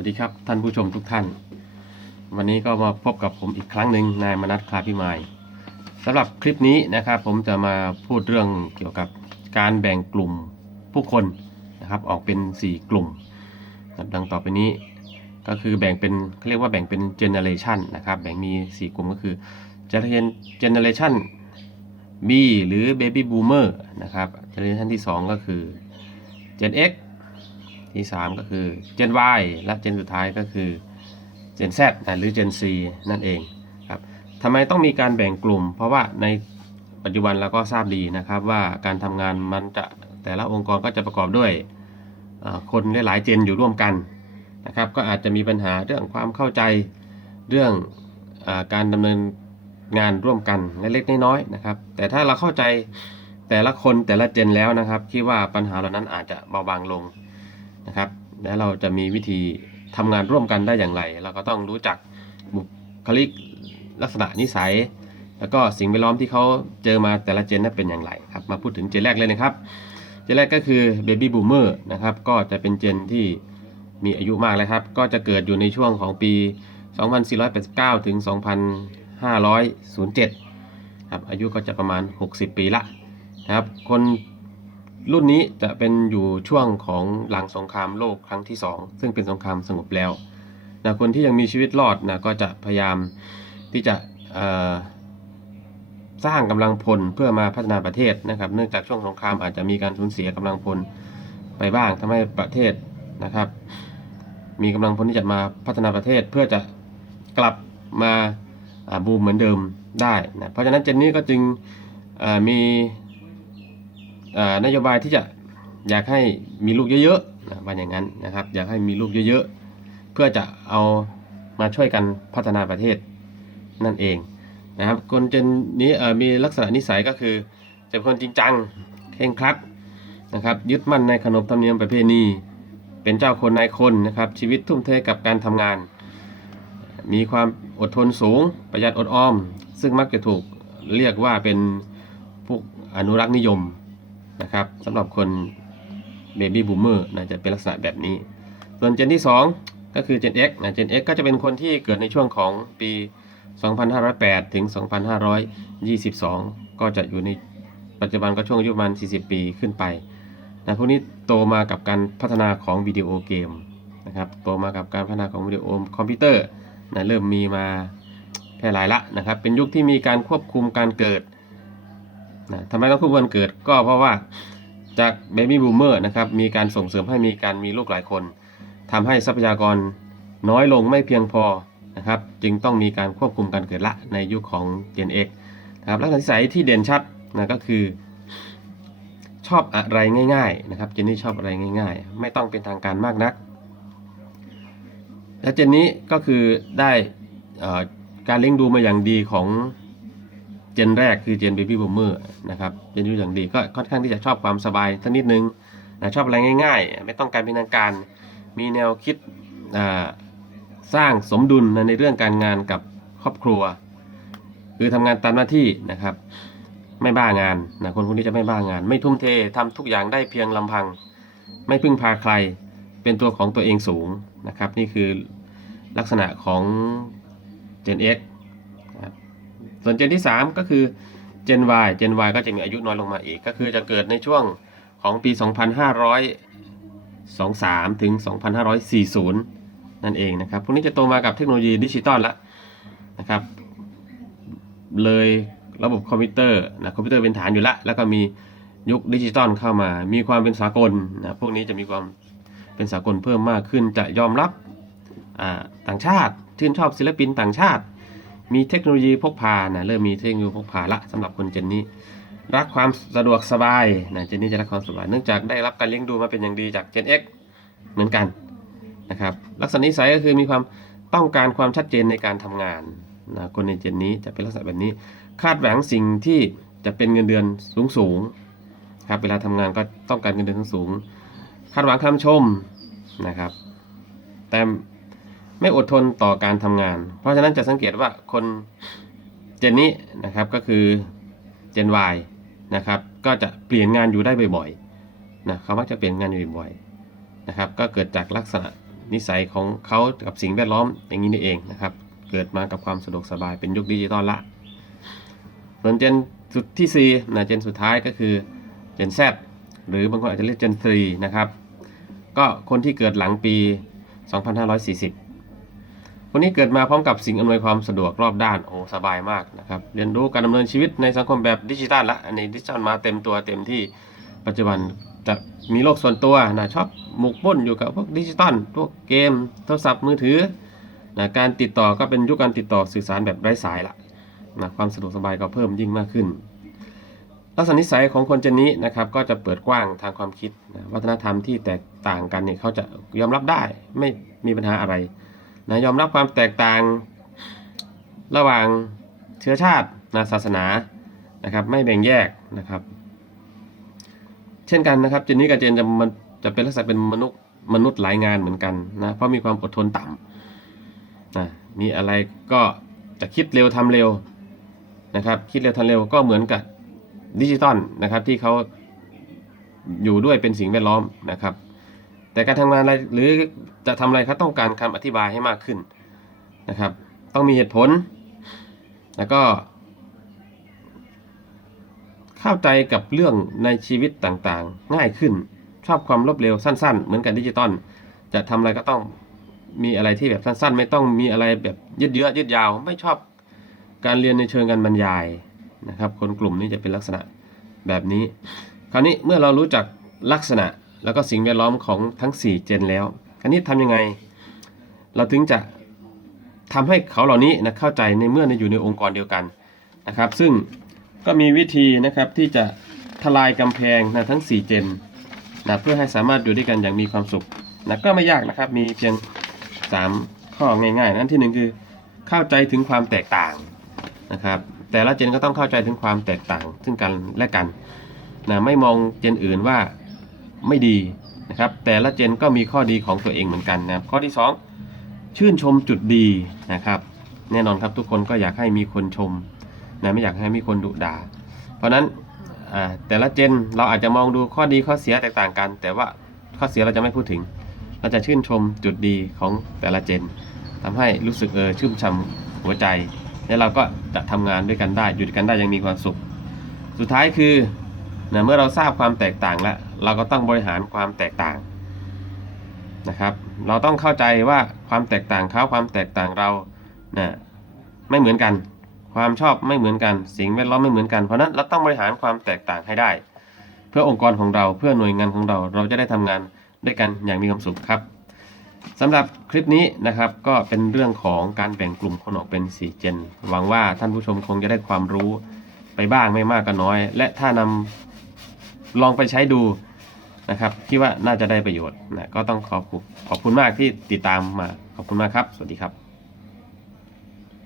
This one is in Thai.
วัสดีครับท่านผู้ชมทุกท่าน วันนี้ก็มาพบกับผมอีกครั้งหนึ่งนายมนัสคลาพิมายสำหรับคลิปนี้นะครับผมจะมาพูดเรื่องเกี่ยวกับการแบ่งกลุ่มผู้คนนะครับออกเป็น 4 กลุ่ม ดังต่อไปนี้ก็คือแบ่งเป็นเขาเรียกว่าแบ่งเป็นเจเนอเรชันนะครับแบ่งมี 4 กลุ่มก็คือจะเรียนเจเนอเรชัน B หรือ Baby Boomer นะครับเจเนอเรชันที่ 2 ก็คือ Gen X ที่ 3 ก็คือ Gen Y และ Gen สุดท้ายก็คือ Gen Z หรือ Gen C นั่นเองครับทำไมต้องมีการแบ่งกลุ่ม เพราะว่าในปัจจุบันเราก็ทราบดีนะครับว่าการทำงานมันจะแต่ละองค์กรก็จะประกอบด้วยคนหลายๆเจนอยู่ร่วมกันนะครับก็อาจจะมีปัญหาเรื่องความเข้าใจเรื่องอการดำเนินงานร่วมกันเล็กๆน้อยๆนะครับ แต่ถ้าเราเข้าใจแต่ละคนแต่ละเจนแล้วนะครับ คิดว่าปัญหาเหล่านั้นอาจจะเบาบางลง นะครับ แล้วเราจะมีวิธีทำงานร่วมกันได้อย่างไร เราก็ต้องรู้จักบุคลิกลักษณะนิสัย แล้วก็สิ่งแวดล้อมที่เขาเจอมาแต่ละเจนนั้นเป็นอย่างไรครับ มาพูดถึงเจนแรกเลยนะครับ เจนแรกก็คือ Baby Boomer นะครับ ก็จะเป็นเจนที่มีอายุมากแล้วครับ ก็จะเกิดอยู่ในช่วงของปี 2489 ถึง 2507 ครับ อายุก็จะประมาณ 60 ปีละนะครับ คน รุ่นนี้จะเป็นอยู่ช่วงของหลังสงครามโลกครั้งที่ 2 ซึ่งเป็นสงครามสงบแล้วนะคนที่ยังมีชีวิตรอดนะก็จะพยายามที่จะสร้างกำลังพลเพื่อมาพัฒนาประเทศนะครับ เนื่องจากช่วงสงครามอาจจะมีการสูญเสียกำลังพลไปบ้างทำให้ประเทศนะครับ มีกำลังพลที่จะมาพัฒนาประเทศเพื่อจะกลับมาบูมเหมือนเดิมได้นะเพราะฉะนั้นเจนนี่ก็จึงมี นโยบายที่จะอยากให้มีลูกเยอะๆนะว่าอย่างนั้นนะครับ อยากให้มีลูกเยอะๆ เพื่อจะเอามาช่วยกันพัฒนาประเทศนั่นเองนะครับคนเจนนี้มีลักษณะนิสัยก็คือจะเป็นคนจริงจังเคร่งครัดนะครับ ยึดมั่นในขนบธรรมเนียมประเพณี เป็นเจ้าคนนายคนนะครับ ชีวิตทุ่มเทกับการทำงาน มีความอดทนสูง ประหยัดอดออม ซึ่งมักจะถูกเรียกว่าเป็นพวกอนุรักษ์นิยม นะครับสำหรับคนเบบี้บูมเมอร์นะจะเป็นลักษณะแบบนี้ ส่วนเจนที่ 2 ก็คือ Gen X นะ Gen X ก็จะเป็นคนที่เกิดในช่วงของปี 2508 ถึง 2522 ก็จะอยู่ในปัจจุบันก็ช่วงอายุประมาณ 40 ปีขึ้นไปนะพวกนี้โตมากับการพัฒนาของวิดีโอเกมนะครับโตมากับการพัฒนาของวิดีโอคอมพิวเตอร์นะเริ่มมีมาแพร่หลายละนะครับ เป็นยุคที่มีการควบคุมการเกิด นะทำไมต้องคู่วันเกิดก็เพราะว่าจากเบบี้บูมเมอร์นะครับมีการส่งเสริมให้มีการมีลูกหลายคนทำให้ทรัพยากรน้อยลงไม่เพียงพอนะครับจึงต้องมีการควบคุมการเกิดละในยุคของ Gen X นะครับลักษณะนิสัยที่เด่นชัดนะก็คือ ชอบอะไรง่ายๆนะครับเจนนี่ชอบอะไรง่าย ๆ ไม่ต้องเป็นทางการมากนัก และเจนนี้ก็คือได้การเลี้ยงดูมาอย่างดีของ จนแรกคือเจนเบบี้บูมเมอร์นะครับเจนอยู่อย่างดีก็ค่อนข้างที่จะชอบความสบายสักนิดนึงนะชอบอะไรง่ายๆ ไม่ต้องการเป็นทางการ มีแนวคิดสร้างสมดุลในเรื่องการงานกับครอบครัว คือทำงานตามหน้าที่นะครับ ไม่บ้างานนะคนพวกนี้จะไม่บ้างาน ไม่ทุ่มเททำทุกอย่างได้เพียงลำพัง ไม่พึ่งพาใคร เป็นตัวของตัวเองสูงนะครับ นี่คือลักษณะของ Gen X นะครับ ส่วนเจนที่ 3 ก็คือ Gen Y Gen Y ก็จะมีอายุน้อยลงมาอีก ก็คือจะเกิดในช่วงของปี 2523 ถึง 2540 นั่นเองนะครับ พวกนี้จะโตมากับเทคโนโลยีดิจิตอลแล้วนะครับ เลยระบบคอมพิวเตอร์นะคอมพิวเตอร์เป็นฐานอยู่ล้วแล้วก็มียุคดิจิตอลเข้ามา มีความเป็นสากลนะพวกนี้จะมีความเป็นสากลเพิ่มมากขึ้นจะยอมรับต่างชาติ ชื่นชอบศิลปินต่างชาติ มีเทคโนโลยีพกพานะเริ่มมีเทคโนโลยีพกพาละสำหรับคนเจนนี้รักความสะดวกสบายนะเจนนี่จะรักความสบายเนื่องจากได้รับการเลี้ยงดูมาเป็นอย่างดีจาก Gen X เหมือนกันนะครับลักษณะนิสัยก็คือมีความต้องการความชัดเจนในการทำงานนะคนในเจนนี้จะเป็นลักษณะแบบนี้ คาดหวังสิ่งที่จะเป็นเงินเดือนสูงสูงๆครับเวลาทำงานก็ต้องการเงินเดือนสูง คาดหวังคำชมนะครับแต่ ไม่อดทนต่อการทำงาน เพราะฉะนั้นจะสังเกตว่าคนเจนนี้นะครับก็คือเจน Y นะครับก็จะเปลี่ยนงานอยู่ได้บ่อยๆนะเขามักจะเปลี่ยนงานอยู่บ่อยๆนะครับ ก็เกิดจากลักษณะนิสัยของเขากับสิ่งแวดล้อมอย่างนี้นี่เองนะครับ เกิดมากับความสะดวกสบายเป็นยุคดิจิตอลละส่วนเจนสุดที่4นะเจนสุดท้ายก็คือเจน Z หรือบางคนอาจจะเรียกเจน3นะครับ ก็คนที่เกิดหลังปี 2540 คนนี้เกิดมาพร้อมกับสิ่งอำนวยความสะดวกรอบด้านโอ้สบายมากนะครับเรียนรู้การดำเนินชีวิตในสังคมแบบดิจิทัลละอันนี้ดิจิทัลมาเต็มตัวเต็มที่ปัจจุบันจะมีโลกส่วนตัวนะชอบหมกมุ่นอยู่กับพวกดิจิตอลพวกเกม โทรศัพท์มือถือนะการติดต่อก็เป็นยุคการติดต่อสื่อสารแบบไร้สายละนะความสะดวกสบายก็เพิ่มยิ่งมากขึ้น ลักษณะนิสัยของคนเจนนี้นะครับก็จะเปิดกว้างทางความคิดนะวัฒนธรรมที่แตกต่างกันเนี่ยเขาจะยอมรับได้ไม่มีปัญหาอะไร นะยอมรับความแตกต่างระหว่างเชื้อชาตินะศาสนานะครับ ไม่แบ่งแยกนะครับ เช่นกันนะครับเจนนี่กับเจนจะมันจะเป็นลักษณะเป็นมนุษย์มนุษย์หลายงานเหมือนกันนะเพราะมีความอดทนต่ำนะมีอะไรก็จะคิดเร็วทำเร็วนะครับ คิดเร็วทำเร็วก็เหมือนกับดิจิตอลนะครับที่เขาอยู่ด้วยเป็นสิ่งแวดล้อมนะครับ แต่การทำงานอะไรหรือจะทำอะไรเขาต้องการคำอธิบายให้มากขึ้นนะครับ ต้องมีเหตุผล แล้วก็ เข้าใจกับเรื่องในชีวิตต่างๆ ง่ายขึ้นชอบความรวดเร็วสั้น ๆ เหมือนกับดิจิตอลจะทำอะไรก็ต้องมีอะไรที่แบบสั้น ๆ ไม่ต้องมีอะไรแบบยืดเยื้อยืดยาว ไม่ชอบการเรียนในเชิงการบรรยายนะครับ คนกลุ่มนี้จะเป็นลักษณะแบบนี้ คราวนี้เมื่อเรารู้จักลักษณะ แล้วก็สิ่งแวดล้อมของทั้ง 4 เจนแล้วคราวนี้ทำยังไง เราถึงจะทำให้เขาเหล่านี้นะเข้าใจในเมื่อในอยู่ในองค์กรเดียวกันนะครับ ซึ่งก็มีวิธีนะครับที่จะทลายกำแพงนะทั้ง 4 เจนนะเพื่อให้สามารถอยู่ด้วยกันอย่างมีความสุขนะก็ไม่ยากนะครับมีเพียง 3 ข้อง่ายๆ นั่นที่หนึ่งคือเข้าใจถึงความแตกต่างนะครับแต่ละเจนก็ต้องเข้าใจถึงความแตกต่าง ซึ่งกันและกันนะไม่มองเจนอื่นว่า ไม่ดีนะครับแต่ละเจนก็มีข้อดีของตัวเองเหมือนกันนะครับข้อที่ 2 ชื่นชมจุดดีนะครับแน่นอนครับทุกคนก็อยากให้มีคนชมนะไม่อยากให้มีคนดุด่า เพราะฉะนั้นแต่ละเจนเราอาจจะมองดูข้อดีข้อเสียแตกต่างกัน แต่ว่าข้อเสียเราจะไม่พูดถึง เราจะชื่นชมจุดดีของแต่ละเจนทำให้รู้สึกเออชุ่มช่ำหัวใจ แล้วเราก็จะทำงานด้วยกันได้อยู่ด้วยกันได้ยังมีความสุข สุดท้ายคือ นะเมื่อเราทราบความแตกต่างแล้ว เราก็ต้องบริหารความแตกต่างนะครับ เราต้องเข้าใจว่าความแตกต่างเขาความแตกต่างเรานะไม่เหมือนกัน ความชอบไม่เหมือนกัน สิ่งแวดล้อมไม่เหมือนกัน เพราะนั้นเราต้องบริหารความแตกต่างให้ได้ เพื่อองค์กรของเราเพื่อหน่วยงานของเรา เราจะได้ทำงานด้วยกันอย่างมีความสุขครับสำหรับคลิปนี้นะครับก็เป็นเรื่องของการแบ่งกลุ่มคนออกเป็น 4 เจน หวังว่าท่านผู้ชมคงจะได้ความรู้ไปบ้างไม่มากก็น้อย และถ้านำ ลองไปใช้ดูนะครับคิดว่าน่าจะได้ประโยชน์นะก็ต้องขอบคุณขอบคุณมากที่ติดตามมาขอบคุณมากครับ สวัสดีครับ